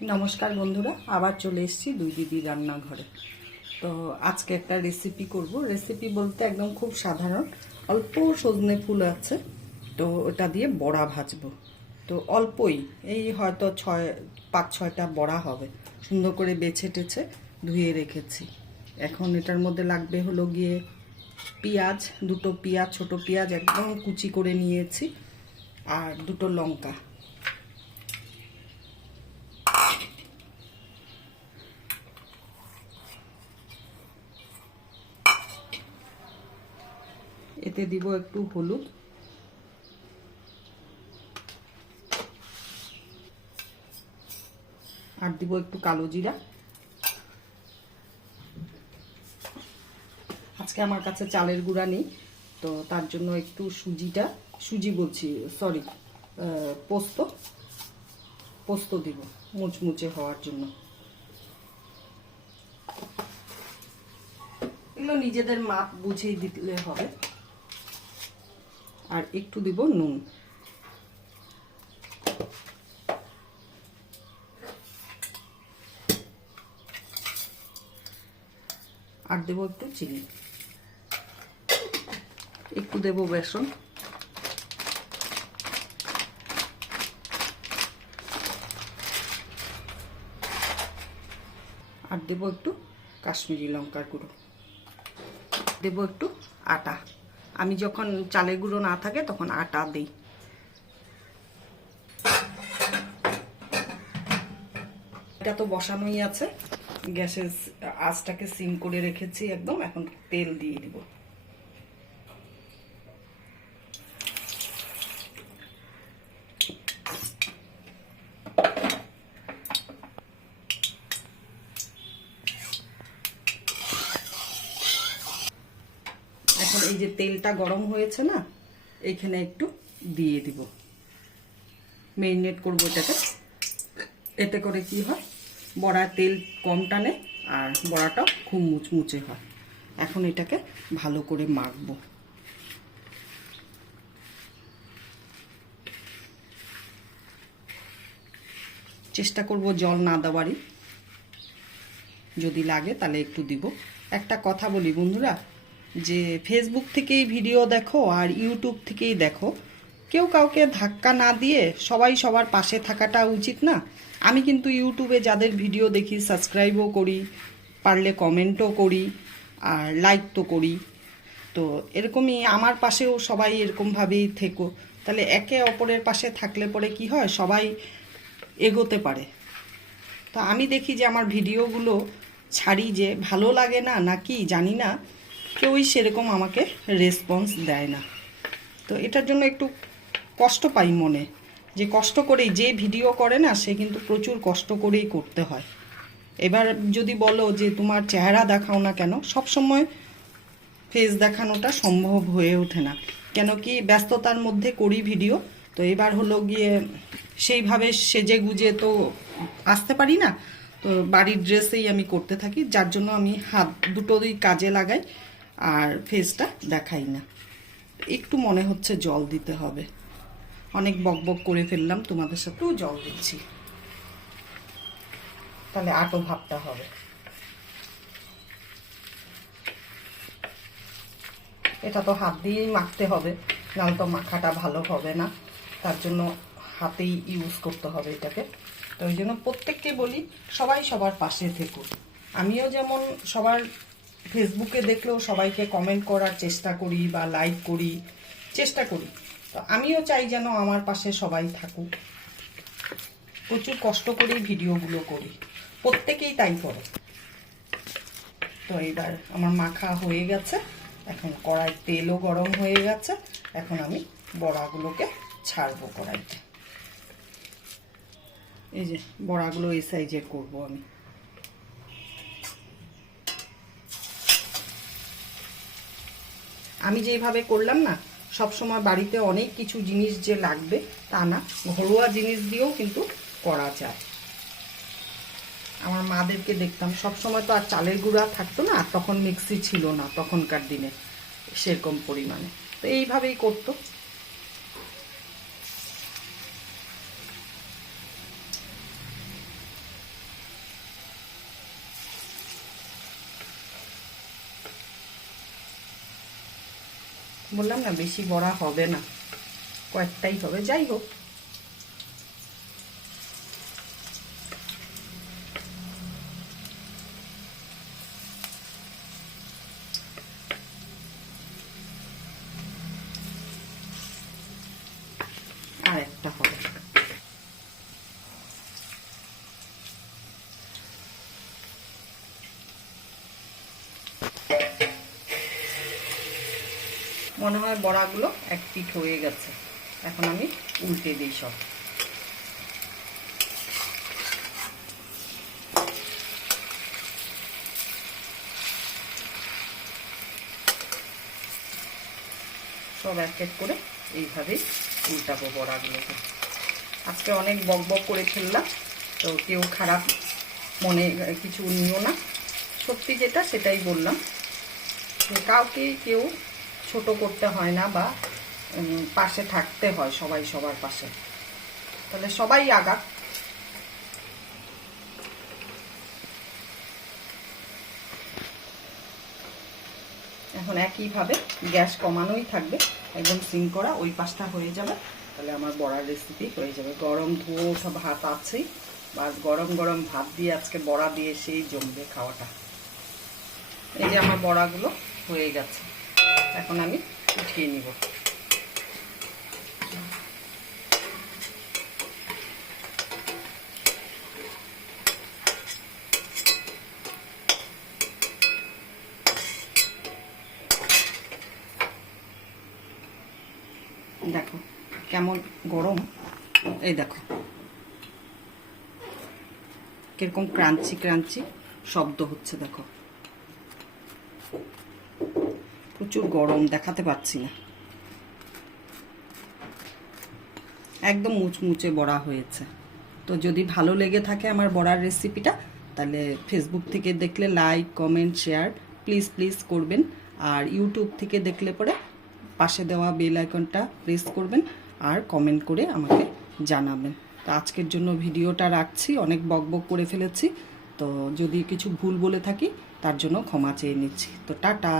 নমস্কার বন্ধুরা, আবার চলে এসেছি দুই দিদি রান্নাঘরে। তো আজকে একটা রেসিপি করব। রেসিপি বলতে একদম খুব সাধারণ, অল্প সজনে ফুল আছে, তো ওটা দিয়ে বড়া ভাজবো। তো অল্পই, এই হয়তো 5-6টা বড়া হবে। সুন্দর করে বেছে টেছে ধুয়ে রেখেছি। এখন এটার মধ্যে লাগবে হলো গিয়ে পেঁয়াজ, দুটো পেঁয়াজ, ছোট পেঁয়াজ একদম কুচি করে নিয়েছি, আর দুটো লঙ্কা। এতে দিব একটু হলুদ, আর দিব একটু কালো জিরা। আজকে আমার কাছে চালের গুঁড়া নেই, তো তার জন্য একটু সুজি বলছি, সরি, পোস্ত দিব মুচমুচে হওয়ার জন্য। এগুলো নিজেদের মাপ বুঝেই দিলে হবে। আর একটু দিব নুন। আর দেব একটু চিনি, একটু দেব বেসন, আর দেব একটু কাশ্মীরি লঙ্কার গুঁড়ো, দেব একটু আটা। আমি যখন চালের গুঁড়ো না থাকে তখন আটা দিই। এটা তো বসানোই আছে, গ্যাসের আঁচটাকে সিম করে রেখেছি একদম। এখন তেল দিয়ে দিব। এখন এই যে তেলটা গরম হয়েছে না, এইখানে একটু দিয়ে দিব। মেরিনেট করবো এটাকে। এতে করে কি হয়, বড়ার তেল কম টানে আর বড়াটাও খুব মুচমুচে হয়। এখন এটাকে ভালো করে মাখবো। চেষ্টা করব জল না দেওয়ারই, যদি লাগে তাহলে একটু দিব। একটা কথা বলি বন্ধুরা, যে ফেসবুক থেকেই ভিডিও দেখো আর ইউটিউব থেকেই দেখো, কেউ কাউকে ধাক্কা না দিয়ে সবাই সবার পাশে থাকাটা উচিত না। আমি কিন্তু ইউটিউবে যাদের ভিডিও দেখি সাবস্ক্রাইবও করি, পারলে কমেন্টও করি, আর লাইক তো করি। তো এরকমই আমার পাশেও সবাই এরকমভাবেই থেকো, তাহলে একে অপরের পাশে থাকলে পরে কি হয়, সবাই এগোতে পারে। তো আমি দেখি যে আমার ভিডিওগুলো ছাড়ি, যে ভালো লাগে না নাকি জানি না, কেউই সেরকম আমাকে রেসপন্স দেয় না। তো এটার জন্য একটু কষ্ট পাই মনে, যে কষ্ট করেই যে ভিডিও করে না সে কিন্তু প্রচুর কষ্ট করেই করতে হয়। এবার যদি বলো যে তোমার চেহারা দেখাও না কেন, সব সময় ফেস দেখানোটা সম্ভব হয়ে ওঠে না, কেন কি ব্যস্ততার মধ্যে করি ভিডিও। তো এবার হলো গিয়ে সেইভাবে সেজে গুজে তো আসতে পারি না, তো বাড়ির ড্রেসেই আমি করতে থাকি, যার জন্য আমি হাত দুটোই কাজে লাগাই আর ফেসটা দেখাই না। একটু মনে হচ্ছে জল দিতে হবে, অনেক বকবক করে ফেললাম, তোমাদের সাথেও জল দিচ্ছি, তাহলে আটো ভাবটা হবে। এটা তো হাত দিয়েই মাখতে হবে, নাহলে তো মাখাটা ভালো হবে না, তার জন্য হাতেই ইউজ করতে হবে এটাকে। তো ওই জন্য প্রত্যেককে বলি, সবাই সবার পাশে থেকো। আমিও যেমন সবার ফেসবুকে দেখলেও সবাইকে কমেন্ট করার চেষ্টা করি বা লাইক করি, চেষ্টা করি। তো আমিও চাই যেন আমার পাশে সবাই থাকুক। প্রচুর কষ্ট করেই ভিডিওগুলো করি, প্রত্যেকেই তাই করে। তো এবার আমার মাখা হয়ে গেছে, এখন কড়াই তেলও গরম হয়ে গেছে। এখন আমি বড়াগুলোকে ছাড়বো কড়াইতে। এই যে বড়াগুলো এই সাইজের করবো আমি। আমি যেইভাবে করলাম না, সব সময় বাড়িতে অনেক কিছু জিনিস যে লাগবে তা না, ঘরোয়া জিনিস দিয়েও কিন্তু করা যায়। আমার মাদেরকে দেখতাম সব সময়, তো আর চালের গুঁড়া থাকতো না, তখন মিক্সি ছিল না তখনকার দিনে সেরকম পরিমাণে, তো এইভাবেই করতো। বললাম না বেশি বড়া হবে না, কয়েকটাই হবে। যাই হোক, আর একটা হবে। মনে হয় বড়াগুলো এক পিঠ হয়ে গেছে, এখন আমি উল্টে দিই সব। সব এক এক করে এইভাবেই উল্টাবো বড়াগুলোকে। আজকে অনেক বক বক করে ফেললাম, তো কেউ খারাপ মনে কিছু নিও না, সত্যি যেটা সেটাই বললাম। কাউকে কেউ ছোট করতে হয় না, বা পাশে থাকতে হয় সবাই সবার পাশে, তাহলে সবাই আগাক। এখন একইভাবে গ্যাস কমানোই থাকবে, একদম সিম করা, ওই পাশটা হয়ে যাবে, তাহলে আমার বড়ার রেসিপি হয়ে যাবে। গরম ধোয়া ওঠা ভাত আছেই, বা গরম গরম ভাত দিয়ে আজকে বড়া দিয়ে সেই জমবে খাওয়াটা। এই যে আমার বড়াগুলো হয়ে গেছে, এখন আমি উঠিয়ে নিব। দেখো কেমন গরম, এই দেখো কিরকম ক্রাঞ্চি ক্রাঞ্চি শব্দ হচ্ছে, দেখো প্রচুর গরম, দেখাতে পাচ্ছি না। একদম মুচমুচে বড়া হয়েছে। তো যদি ভালো লেগে থাকে আমার বড়ার রেসিপিটা, তাহলে ফেসবুক থেকে দেখলে like comment share please please করবেন, আর ইউটিউব থেকে দেখলে পরে পাশে দেওয়া বেল আইকনটা প্রেস করবেন, আর কমেন্ট করে আমাকে জানাবেন। তো আজকের জন্য ভিডিওটা রাখছি, অনেক বকবক করে ফেলেছি, তো যদি কিছু ভুল বলে থাকি তার জন্য ক্ষমা চেয়ে নিচ্ছি। তো টাটা।